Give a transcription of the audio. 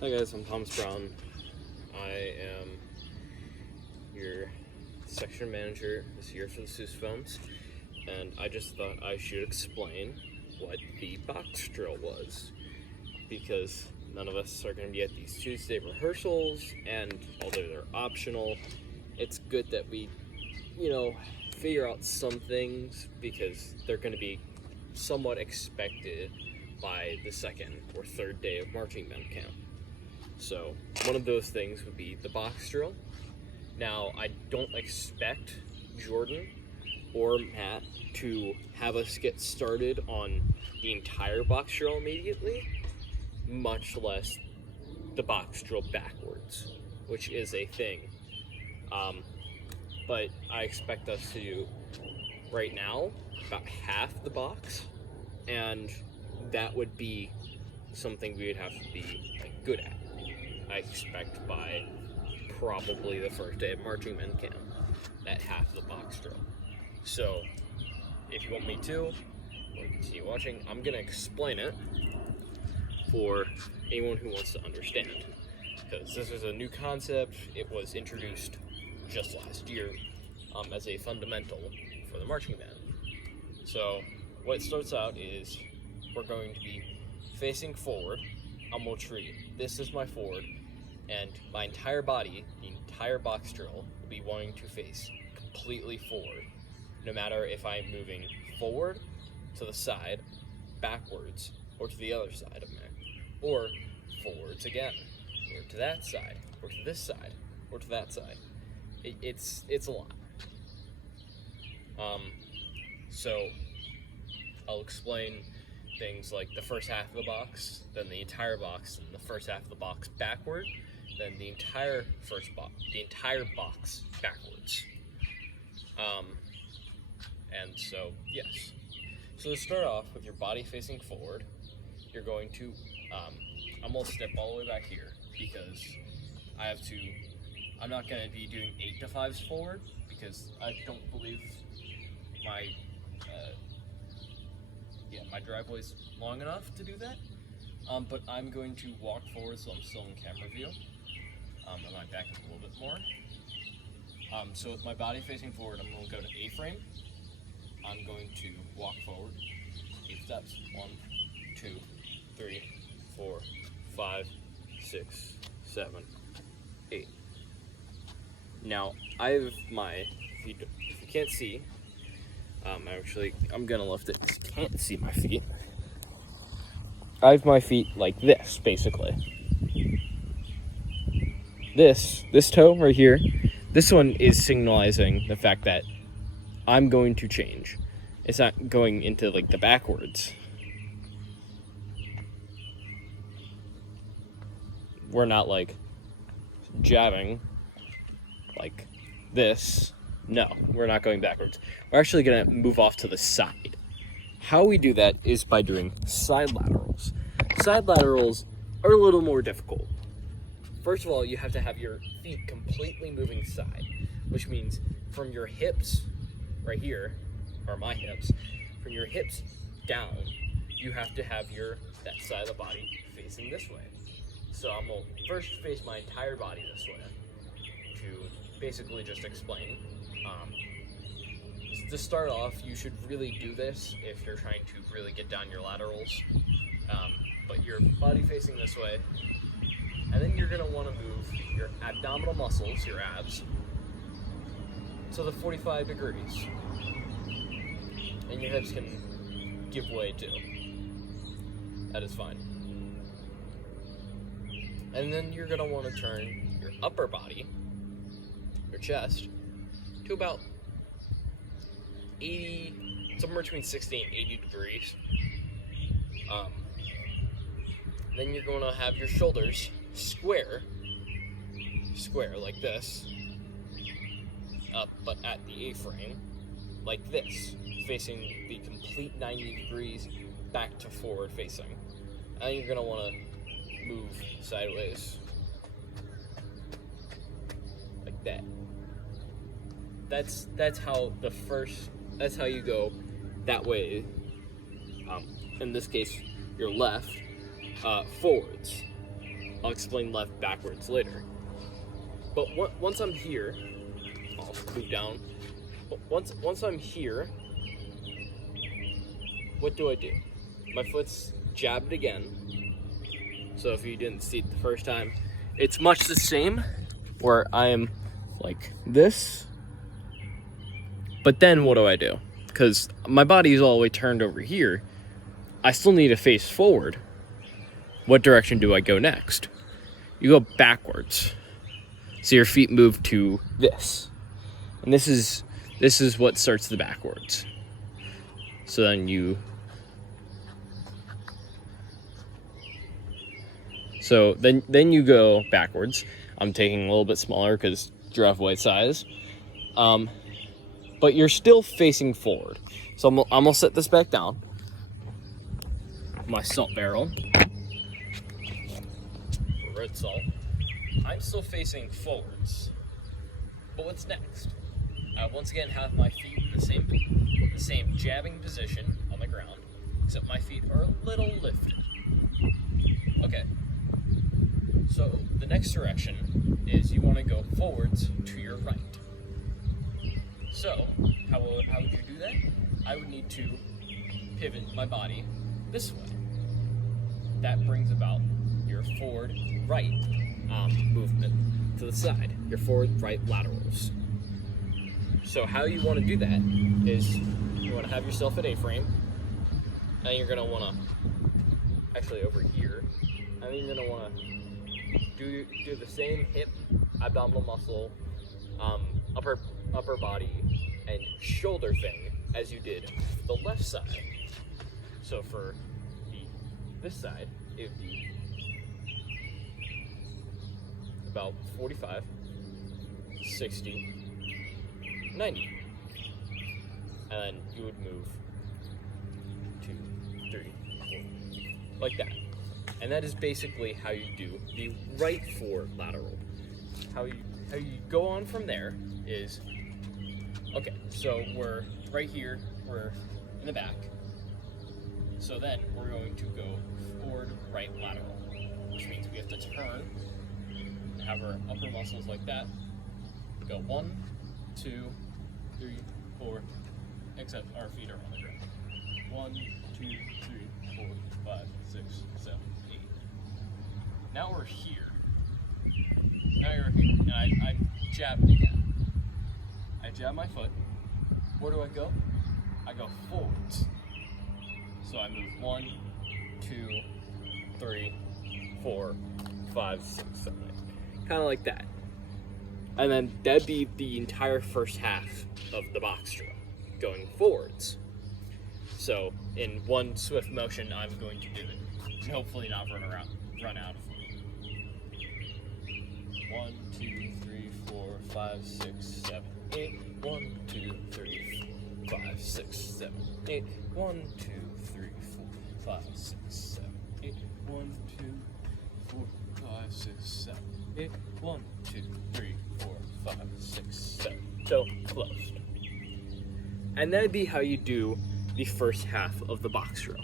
Hi guys, I'm Thomas Brown. I am your section manager this year for the Sousas films, and I just thought I should explain what the box drill was, because none of us are going to be at these Tuesday rehearsals, and although they're optional, it's good that we, figure out some things, because they're going to be somewhat expected by the second or third day of marching band camp. So one of those things would be the box drill. Now, I don't expect Jordan or Matt to have us get started on the entire box drill immediately, much less the box drill backwards, which is a thing. But I expect us to do, right now, about half the box, and that would be something we would have to be good at. I expect by probably the first day of marching band camp, that half of the box drill. So, if you want me to, or continue watching, I'm going to explain it for anyone who wants to understand. Because this is a new concept. It was introduced just last year as a fundamental for the marching band. So, what it starts out is we're going to be facing forward. I'm going to treat this is my forward, and my entire body, the entire box drill, will be wanting to face completely forward, no matter if I'm moving forward, to the side, backwards, or to the other side of me, or forwards again, or to that side, or to this side, or to that side. It's a lot. So I'll explain things like the first half of the box, then the entire box, and the first half of the box backward, then the entire box backwards. And so, yes. So to start off with your body facing forward, you're going to, I'm going to step all the way back here, because I'm not going to be doing 8 to 5s forward, because I don't believe my driveway's long enough to do that. But I'm going to walk forward so I'm still in camera view. And my back is a little bit more. So with my body facing forward, I'm going to go to A-frame. I'm going to walk forward 8 steps. 1, 2, 3, 4, 5, 6, 7, 8. Now, I have my, if you can't see, I'm gonna lift it because you can't see my feet. I have my feet like this, basically. This toe right here, this one is signalizing the fact that I'm going to change. It's not going into the backwards. We're not jabbing like this. No, we're not going backwards. We're actually going to move off to the side. How we do that is by doing side laterals. Side laterals are a little more difficult. First of all, you have to have your feet completely moving side, which means from your hips, right here, or my hips, from your hips down, you have to have that side of the body facing this way. So I'm going to first face my entire body this way to basically just explain. To start off, you should really do this if you're trying to really get down your laterals. But your body facing this way, and then you're going to want to move your abdominal muscles, your abs, to the 45 degrees. And your hips can give way too. That is fine. And then you're going to want to turn your upper body, your chest, to about 80, somewhere between 60 and 80 degrees. Then you're going to have your shoulders square like this, up but at the A-frame, like this, facing the complete 90 degrees back to forward facing. And then you're going to want to move sideways like that. That's how you go that way. In this case, your left, forwards. I'll explain left backwards later. But once I'm here, I'll move down. Once I'm here, what do? My foot's jabbed again. So if you didn't see it the first time, it's much the same, where I am like this. But then what do? Because my body is all the way turned over here. I still need to face forward. What direction do I go next? You go backwards. So your feet move to this. And this is what starts the backwards. So then you you go backwards. I'm taking a little bit smaller because giraffe weight size. But you're still facing forward. So I'm gonna set this back down. My salt barrel. Red salt. I'm still facing forwards. But what's next? I once again have my feet in the same jabbing position on the ground, except my feet are a little lifted. Okay. So the next direction is you want to go forwards to your right. So how would you do that? I would need to pivot my body this way. That brings about your forward right movement to the side, your forward right laterals. So how you want to do that is you want to have yourself an A-frame, and you're going to want to, actually over here, and then you're going to want to do the same hip, abdominal muscle, upper body, and shoulder thing as you did the left side. So for this side, it would be about 45, 60, 90. And then you would move 2, 3, 4, like that. And that is basically how you do the right forward lateral. How you go on from there is, okay, so we're right here, we're in the back. So then we're going to go forward right lateral, which means we have to turn and have our upper muscles like that. Go 1, 2, 3, 4, except our feet are on the ground. 1, 2, 3, 4, 5, 6, 7, 8. Now we're here. Now you're here, and I'm jabbing again. I jab my foot. Where do I go? I go forwards. So I move 1, 2, 3, 4, 5, 6, 7, 8. Kind of like that. And then that'd be the entire first half of the box drill, going forwards. So in one swift motion, I'm going to do it, and hopefully not run out of it. 1, 2, 3, 4, 5, 6, 7, 8. 1, 2, 3, 4, 5, 6, 7, 8. 1, 2, 3, 4, 5, 6, 7, 8. 1, 2, 4, 5, 6, 7, 8. 1, 2, 3, 4, 5, 6, 7. So closed. And that'd be how you do the first half of the box drill.